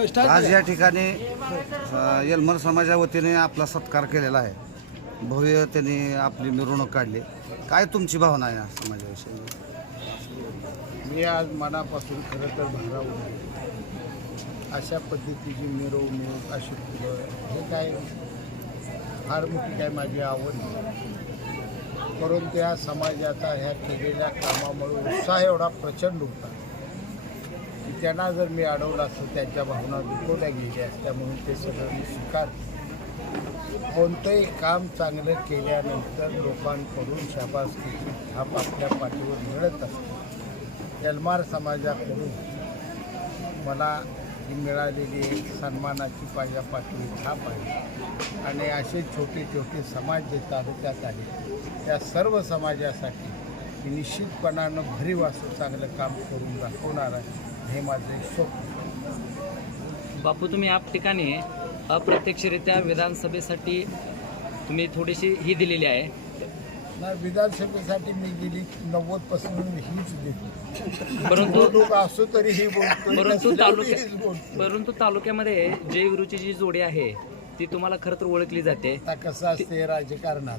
आज या ठिकाणी यलमर समाजा वतीने आपला सत्कार केलेला आहे. भव्य त्यांनी आपली मिरवणूक काढली. काय तुमची भावना आहे या समाजाविषयी? मी आज मनापासून खरं तर भारावून आहे अशा पद्धतीची मिरवणूक अशी फुलं हे काय फार मोठी काय माझी आवड नाही. परंतु या समाजाचा ह्या केलेल्या कामामुळे उत्साह एवढा प्रचंड होता. त्यांना जर मी अडवलं असतं त्यांच्या भावना दुखवल्या गेल्या असत्या म्हणून ते सगळं मी स्वीकार कोणतंही काम चांगलं केल्यानंतर लोकांकडून शाबासकीची थाप आपल्या पाठीवर मिळत असते. जलमार समाजाकडून मला ही मिळालेली एक सन्मानाची माझ्या पाठीवर थाप आहे. आणि असे छोटे छोटे समाज जे तालुक्यात आले त्या सर्व समाजासाठी निश्चितपणानं भरीव असं चांगलं काम करून दाखवणार आहे. हे माझे स्वप्न. बापू तुम्ही या ठिकाणी अप्रत्यक्षरित्या विधानसभेसाठी तुम्ही थोडीशी ही दिलेली आहे. ना विधानसभेसाठी मी गेली नव्वदपासून हीच देतो परंतु निवडणूक असो तरी ही बोलतो परंतु तालुक्या परंतु तालुक्यामध्ये जय विरूची जी जोडी आहे ती तुम्हाला खरं तर ओळखली जाते. आता कसं असते राजकारणात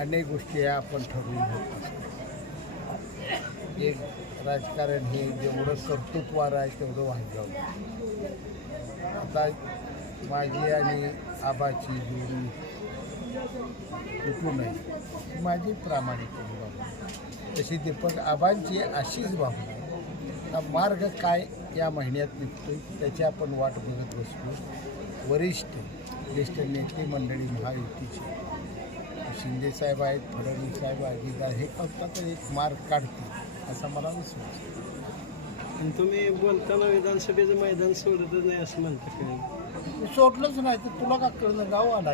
अनेक गोष्टी आपण ठरवून एक राजकारण हे जेवढं कर्तृत्वार आहे तेवढं व्हायचं आता माझी आणि आबाची जोडी कुठून आहे ती माझी प्रामाणिक भावना तशी दीपक आबांची अशीच भावना हा आता मार्ग काय या महिन्यात निघतोय त्याची आपण वाट बघत बसलो. वरिष्ठ ज्येष्ठ नेते मंडळी महायुतीची. शिंदे साहेब आहेत फडणवीस साहेब अजितदार हे फक्त एक मार्ग काढतील असा मला विश्वास तुम्ही बोलताना विधानसभेचं मैदान सोडतच नाही असं म्हणता काय सोडलंच नाही तर तुला का कळलं? गाव आला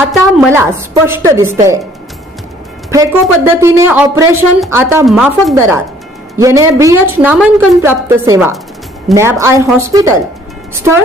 आता मला स्पष्ट दिसतंय. फेको पद्धतीने ऑपरेशन आता माफक दरात. एनएबीएच नामांकन प्राप्त सेवा. NAB eye hospital. स्थळ